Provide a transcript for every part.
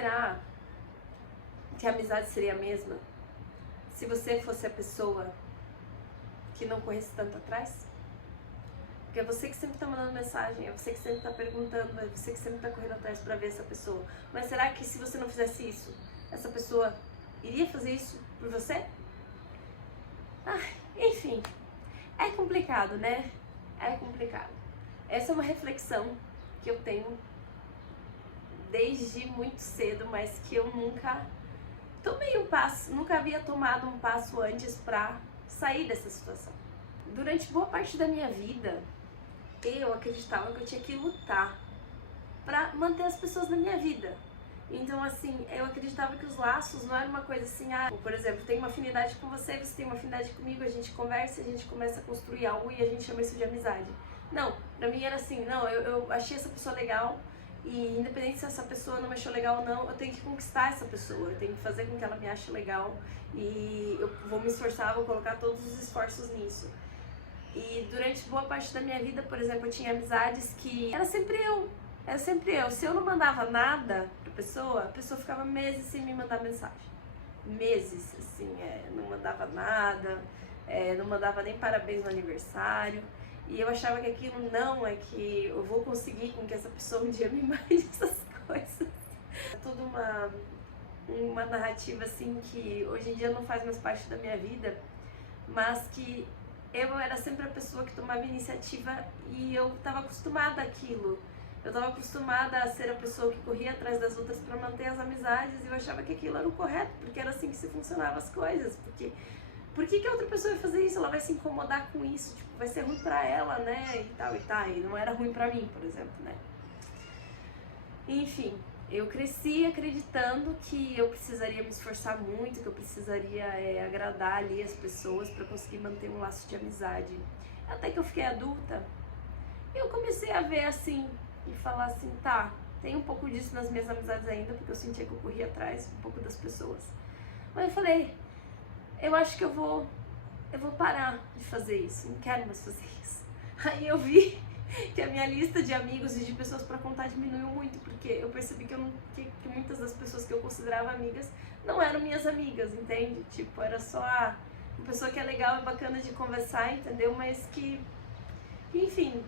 será que a amizade seria a mesma se você fosse a pessoa que não corresse tanto atrás? Porque é você que sempre tá mandando mensagem, é você que sempre tá perguntando, é você que sempre tá correndo atrás pra ver essa pessoa. Mas será que se você não fizesse isso, essa pessoa iria fazer isso por você? Enfim, é complicado, né? É complicado. Essa é uma reflexão que eu tenho desde muito cedo, mas que eu nunca tomei um passo, nunca havia tomado um passo antes pra sair dessa situação. Durante boa parte da minha vida, eu acreditava que eu tinha que lutar pra manter as pessoas na minha vida. Então, assim, eu acreditava que os laços não era uma coisa assim, por exemplo, tenho uma afinidade com você, você tem uma afinidade comigo, a gente conversa, a gente começa a construir algo e a gente chama isso de amizade. Não, pra mim era assim, não, eu achei essa pessoa legal e independente se essa pessoa não me achou legal ou não, eu tenho que conquistar essa pessoa, eu tenho que fazer com que ela me ache legal e eu vou me esforçar, vou colocar todos os esforços nisso. E durante boa parte da minha vida, por exemplo, eu tinha amizades que era sempre eu. Se eu não mandava nada pra pessoa, a pessoa ficava meses sem me mandar mensagem. Meses, assim, não mandava nada, não mandava nem parabéns no aniversário. E eu achava que aquilo não é que eu vou conseguir com que essa pessoa um dia me mande essas coisas. É tudo uma narrativa, assim, que hoje em dia não faz mais parte da minha vida, mas que eu era sempre a pessoa que tomava iniciativa e eu estava acostumada àquilo. Eu estava acostumada a ser a pessoa que corria atrás das outras para manter as amizades e eu achava que aquilo era o correto, porque era assim que se funcionavam as coisas. Porque por que a outra pessoa vai fazer isso? Ela vai se incomodar com isso, tipo, vai ser ruim pra ela, né? E tal, e não era ruim pra mim, por exemplo, né? Enfim, eu cresci acreditando que eu precisaria me esforçar muito, que eu precisaria agradar ali as pessoas para conseguir manter um laço de amizade. Até que eu fiquei adulta, eu comecei a ver assim e falar assim, tá, tem um pouco disso nas minhas amizades ainda, porque eu sentia que eu corria atrás um pouco das pessoas. Mas eu falei, eu acho que eu vou parar de fazer isso, não quero mais fazer isso. Aí eu vi que a minha lista de amigos e de pessoas pra contar diminuiu muito, porque eu percebi que muitas das pessoas que eu considerava amigas não eram minhas amigas, entende? Tipo, era só uma pessoa que é legal e bacana de conversar, entendeu? Mas que, enfim,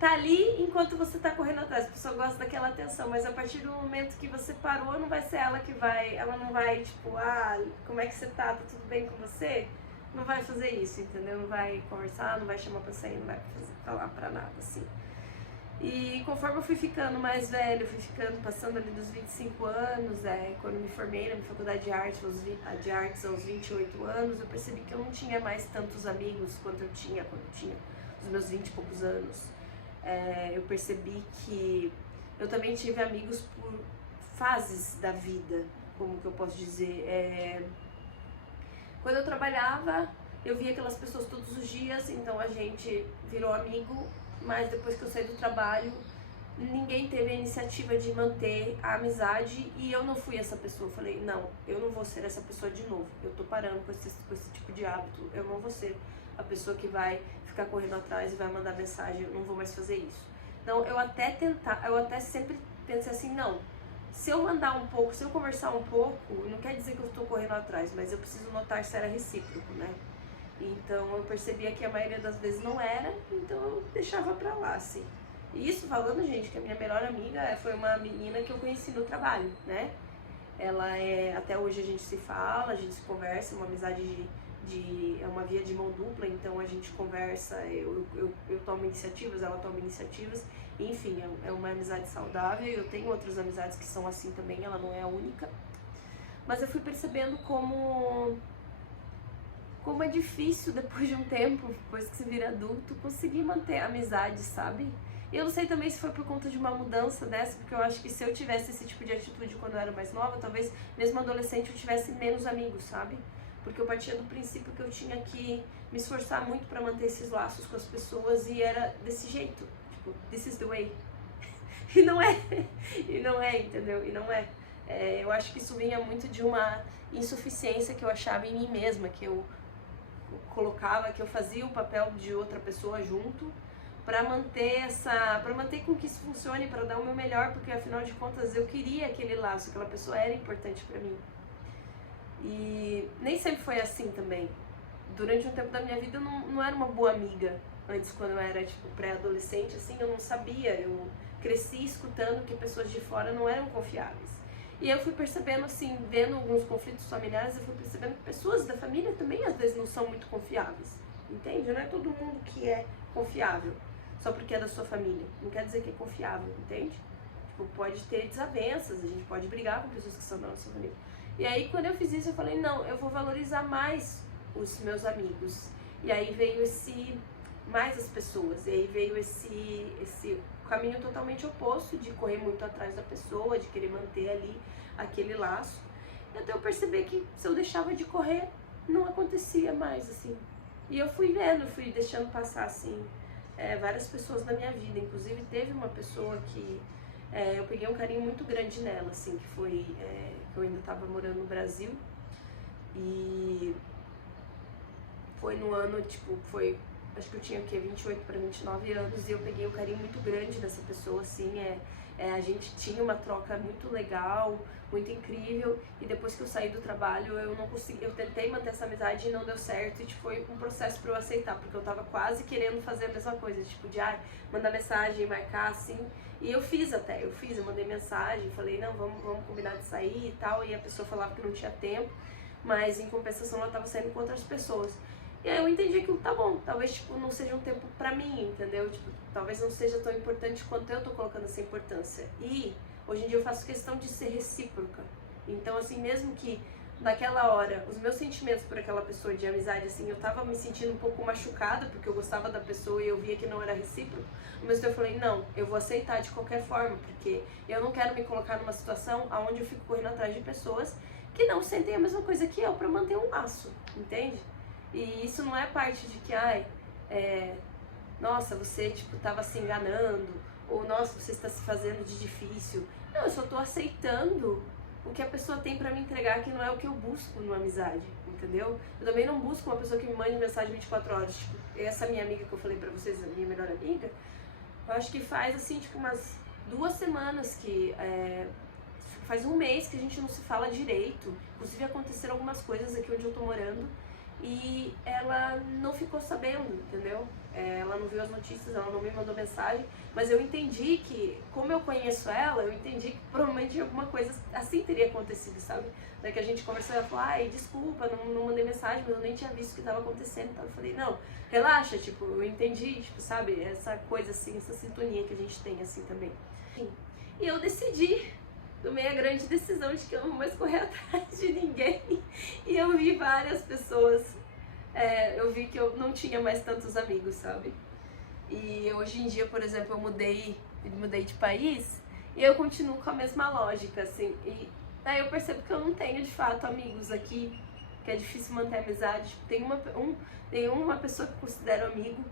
tá ali enquanto você tá correndo atrás. A pessoa gosta daquela atenção, mas a partir do momento que você parou, não vai ser ela que vai, ela não vai, tipo, como é que você tá? Tá tudo bem com você? Não vai fazer isso, entendeu? Não vai conversar, não vai chamar pra sair, não vai falar pra nada, assim. E conforme eu fui ficando mais velho, fui ficando, passando ali dos 25 anos, quando me formei na minha faculdade de artes aos 28 anos, eu percebi que eu não tinha mais tantos amigos quanto eu tinha quando eu tinha os meus 20 e poucos anos. Eu percebi que eu também tive amigos por fases da vida, como que eu posso dizer. Quando eu trabalhava, eu via aquelas pessoas todos os dias, então a gente virou amigo, mas depois que eu saí do trabalho, ninguém teve a iniciativa de manter a amizade e eu não fui essa pessoa. Eu falei, não, eu não vou ser essa pessoa de novo, eu tô parando com esse tipo de hábito, eu não vou ser a pessoa que vai ficar correndo atrás e vai mandar mensagem, eu não vou mais fazer isso. Então eu até sempre pensei assim, não, se eu mandar um pouco, se eu conversar um pouco, não quer dizer que eu estou correndo atrás, mas eu preciso notar se era recíproco, né? Então eu percebia que a maioria das vezes não era, então eu deixava pra lá, assim. E isso falando, gente, que a minha melhor amiga foi uma menina que eu conheci no trabalho, né? Ela até hoje a gente se fala, a gente se conversa, uma amizade é uma via de mão dupla, então a gente conversa, eu tomo iniciativas, ela toma iniciativas, enfim, é uma amizade saudável. Eu tenho outras amizades que são assim também, ela não é a única, mas eu fui percebendo como é difícil depois de um tempo, depois que você vira adulto, conseguir manter a amizade, sabe? E eu não sei também se foi por conta de uma mudança dessa, porque eu acho que se eu tivesse esse tipo de atitude quando eu era mais nova, talvez mesmo adolescente eu tivesse menos amigos, sabe? Porque eu partia do princípio que eu tinha que me esforçar muito pra manter esses laços com as pessoas e era desse jeito, tipo, this is the way. E não é, entendeu? E não é. Eu acho que isso vinha muito de uma insuficiência que eu achava em mim mesma, que eu colocava, que eu fazia o papel de outra pessoa junto, para manter com que isso funcione, para dar o meu melhor, porque afinal de contas eu queria aquele laço, aquela pessoa era importante para mim. E nem sempre foi assim também. Durante um tempo da minha vida eu não era uma boa amiga. Antes, quando eu era tipo pré-adolescente, assim, eu não sabia, eu cresci escutando que pessoas de fora não eram confiáveis. E eu fui percebendo, assim, vendo alguns conflitos familiares, eu fui percebendo que pessoas da família também às vezes não são muito confiáveis, entende? Não é todo mundo que é confiável, só porque é da sua família. Não quer dizer que é confiável, entende? Tipo, pode ter desavenças, a gente pode brigar com pessoas que são da nossa família. E aí, quando eu fiz isso, eu falei, não, eu vou valorizar mais os meus amigos. E aí veio mais as pessoas, e aí veio esse caminho totalmente oposto de correr muito atrás da pessoa, de querer manter ali aquele laço. E até eu perceber que se eu deixava de correr, não acontecia mais, assim. E eu fui vendo, fui deixando passar, assim, várias pessoas na minha vida. Inclusive teve uma pessoa que eu peguei um carinho muito grande nela, assim, que foi, que eu ainda estava morando no Brasil. E foi no ano, tipo, acho que eu tinha o quê? 28 para 29 anos, e eu peguei um carinho muito grande dessa pessoa, assim, a gente tinha uma troca muito legal, muito incrível, e depois que eu saí do trabalho eu não consegui, eu tentei manter essa amizade e não deu certo, e tipo, foi um processo para eu aceitar, porque eu tava quase querendo fazer a mesma coisa, tipo, de mandar mensagem, marcar, assim, e eu mandei mensagem, falei, não, vamos combinar de sair e tal, e a pessoa falava que não tinha tempo, mas em compensação ela tava saindo com outras pessoas. E aí eu entendi que tá bom, talvez tipo, não seja um tempo pra mim, entendeu? Tipo, talvez não seja tão importante quanto eu tô colocando essa importância. E hoje em dia eu faço questão de ser recíproca. Então, assim, mesmo que naquela hora os meus sentimentos por aquela pessoa de amizade, assim, eu tava me sentindo um pouco machucada porque eu gostava da pessoa e eu via que não era recíproco, mas eu falei, não, eu vou aceitar de qualquer forma, porque eu não quero me colocar numa situação onde eu fico correndo atrás de pessoas que não sentem a mesma coisa que eu pra manter um laço, entende? E isso não é parte de que, nossa, você, tipo, tava se enganando, ou nossa, você está se fazendo de difícil. Não, eu só tô aceitando o que a pessoa tem pra me entregar, que não é o que eu busco numa amizade, entendeu? Eu também não busco uma pessoa que me mande mensagem 24 horas, tipo, essa minha amiga que eu falei pra vocês, a minha melhor amiga, eu acho que faz, assim, tipo, umas 2 semanas que, faz um mês que a gente não se fala direito, inclusive aconteceram algumas coisas aqui onde eu tô morando, e ela não ficou sabendo, entendeu? Ela não viu as notícias, ela não me mandou mensagem, mas eu entendi que, como eu conheço ela, eu entendi que provavelmente alguma coisa assim teria acontecido, sabe? Daí que a gente conversou, ela falou, desculpa, não mandei mensagem, mas eu nem tinha visto o que estava acontecendo, então eu falei, não, relaxa, tipo, eu entendi, tipo, sabe? Essa coisa assim, essa sintonia que a gente tem assim também. E eu decidi, tomei a grande decisão de que eu não vou mais correr atrás de ninguém. E eu vi várias pessoas, eu vi que eu não tinha mais tantos amigos, sabe? E hoje em dia, por exemplo, eu mudei de país e eu continuo com a mesma lógica, assim. E aí eu percebo que eu não tenho, de fato, amigos aqui, que é difícil manter amizade. Tem uma pessoa que eu considero amigo,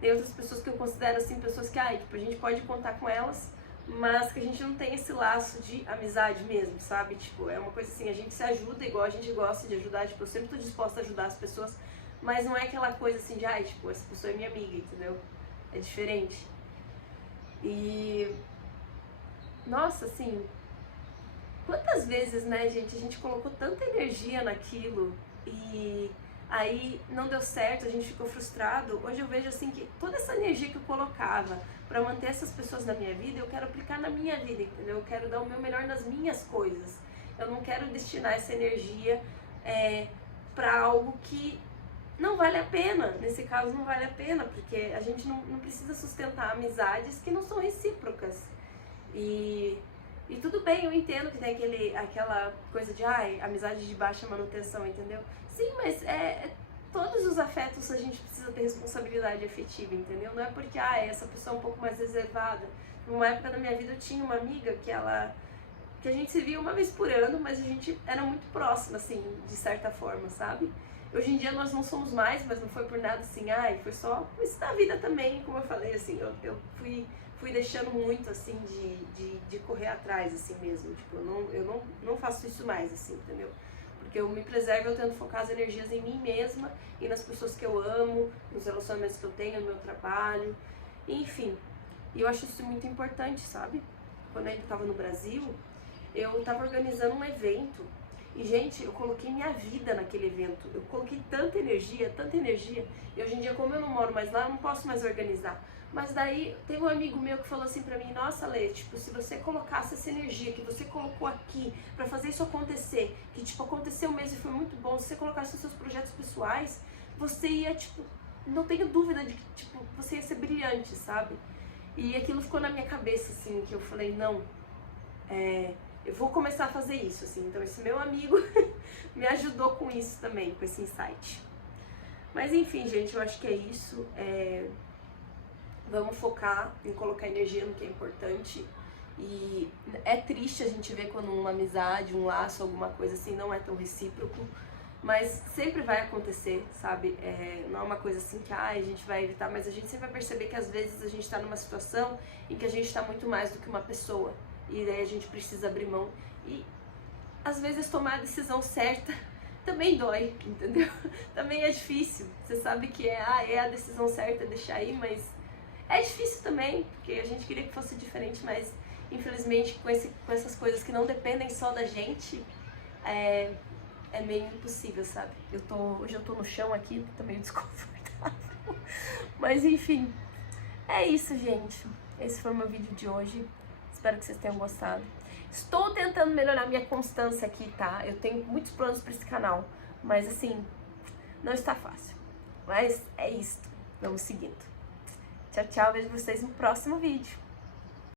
tem outras pessoas que eu considero, assim, pessoas que, tipo, a gente pode contar com elas, mas que a gente não tem esse laço de amizade mesmo, sabe? Tipo, é uma coisa assim, a gente se ajuda igual a gente gosta de ajudar, tipo, eu sempre tô disposta a ajudar as pessoas, mas não é aquela coisa assim de, tipo, essa pessoa é minha amiga, entendeu? É diferente. E, nossa, assim, quantas vezes, né, gente, a gente colocou tanta energia naquilo e aí não deu certo, a gente ficou frustrado. Hoje eu vejo, assim, que toda essa energia que eu colocava pra manter essas pessoas na minha vida, eu quero aplicar na minha vida, entendeu? Eu quero dar o meu melhor nas minhas coisas. Eu não quero destinar essa energia pra algo que não vale a pena. Nesse caso não vale a pena, porque a gente não precisa sustentar amizades que não são recíprocas. E tudo bem, eu entendo que tem aquela coisa de, amizade de baixa manutenção, entendeu? Sim, mas todos os afetos a gente precisa ter responsabilidade afetiva, entendeu? Não é porque, essa pessoa é um pouco mais reservada. Numa época da minha vida eu tinha uma amiga que a gente se via uma vez por ano, mas a gente era muito próxima, assim, de certa forma, sabe? Hoje em dia nós não somos mais, mas não foi por nada assim, foi só isso da vida também, como eu falei, assim, eu fui deixando muito, assim, de correr atrás, assim mesmo, tipo, eu não faço isso mais, assim, entendeu? Porque eu me preservo, eu tento focar as energias em mim mesma e nas pessoas que eu amo, nos relacionamentos que eu tenho, no meu trabalho. Enfim, e eu acho isso muito importante, sabe? Quando eu ainda estava no Brasil, eu estava organizando um evento e, gente, eu coloquei minha vida naquele evento. Eu coloquei tanta energia, e hoje em dia, como eu não moro mais lá, eu não posso mais organizar. Mas daí, teve um amigo meu que falou assim pra mim, nossa, Lê, tipo, se você colocasse essa energia que você colocou aqui pra fazer isso acontecer, que, tipo, aconteceu mesmo e foi muito bom, se você colocasse os seus projetos pessoais, você ia, tipo, não tenho dúvida de que, tipo, você ia ser brilhante, sabe? E aquilo ficou na minha cabeça, assim, que eu falei, não, eu vou começar a fazer isso, assim. Então esse meu amigo me ajudou com isso também, com esse insight. Mas enfim, gente, eu acho que é isso. Vamos focar em colocar energia no que é importante. E é triste a gente ver quando uma amizade, um laço, alguma coisa assim não é tão recíproco. Mas sempre vai acontecer, sabe? Não é uma coisa assim que a gente vai evitar, mas a gente sempre vai perceber que às vezes a gente está numa situação em que a gente está muito mais do que uma pessoa. E daí a gente precisa abrir mão. E às vezes tomar a decisão certa também dói, entendeu? Também é difícil. Você sabe que é a decisão certa, deixar aí, mas é difícil também, porque a gente queria que fosse diferente, mas infelizmente com essas coisas que não dependem só da gente, é meio impossível, sabe? Hoje eu tô no chão aqui, tô meio desconfortável. Mas enfim, é isso, gente. Esse foi o meu vídeo de hoje. Espero que vocês tenham gostado. Estou tentando melhorar minha constância aqui, tá? Eu tenho muitos planos para esse canal, mas assim, não está fácil. Mas é isso. Vamos seguindo. Tchau, tchau. Vejo vocês no próximo vídeo.